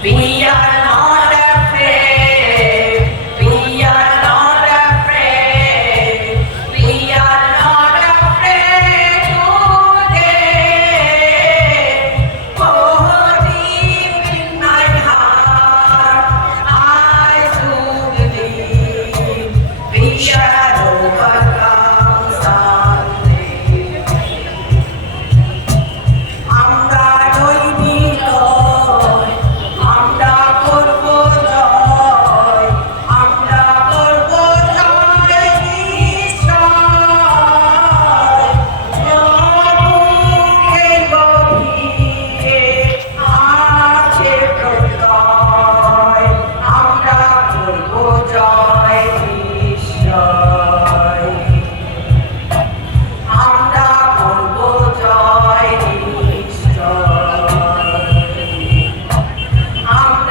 We are